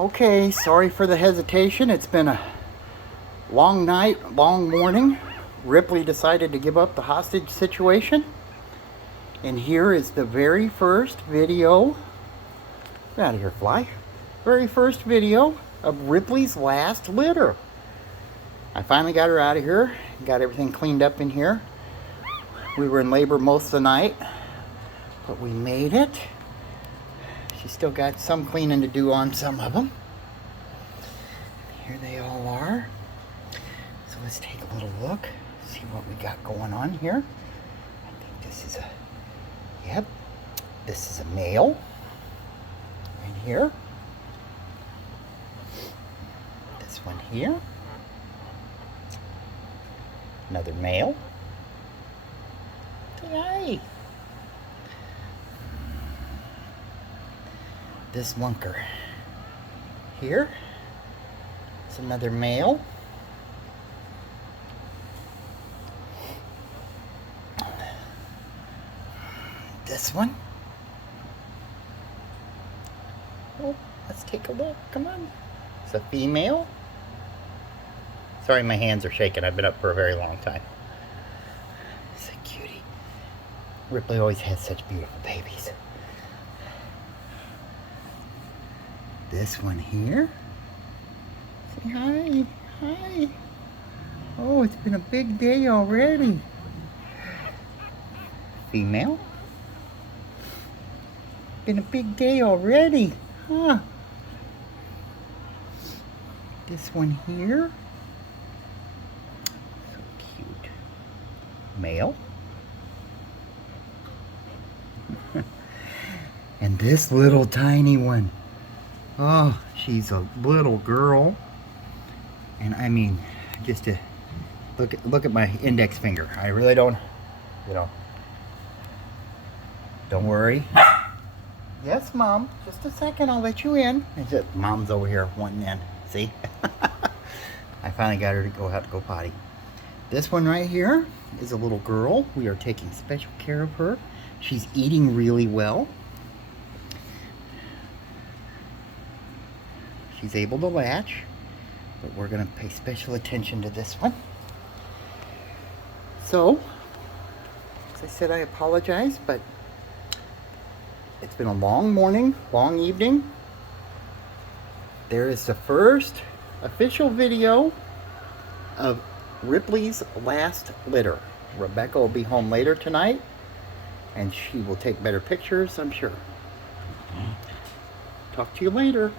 Okay, sorry for the hesitation. It's been a long night, long morning. Ripley decided to give up the hostage situation. And here is the very first video. Get out of here, fly. Very first video of Ripley's last litter. I finally got her out of here. Got everything cleaned up in here. We were in labor most of the night, but we made it. She's still got some cleaning to do on some of them. Here they all are. So let's take a little look, see what we got going on here. I think this is this is a male right here. This one here. Another male. Say hi. This wunker here. It's another male. This one. Oh, let's take a look. Come on. It's a female. Sorry, my hands are shaking. I've been up for a very long time. It's a cutie. Ripley always has such beautiful babies. This one here. Say hi. Hi. Oh, it's been a big day already. Female. Been a big day already. Huh. This one here. So cute. Male. And this little tiny one. Oh, she's a little girl. And I mean, just to look at my index finger. I really don't, don't worry. Yes, Mom. Just a second, I'll let you in. Mom's over here wanting in. See? I finally got her to go out to go potty. This one right here is a little girl. We are taking special care of her. She's eating really well. She's able to latch, but we're going to pay special attention to this one. So, as I said, I apologize, but it's been a long morning, long evening. There is the first official video of Ripley's last litter. Rebecca will be home later tonight, and she will take better pictures, I'm sure. Talk to you later.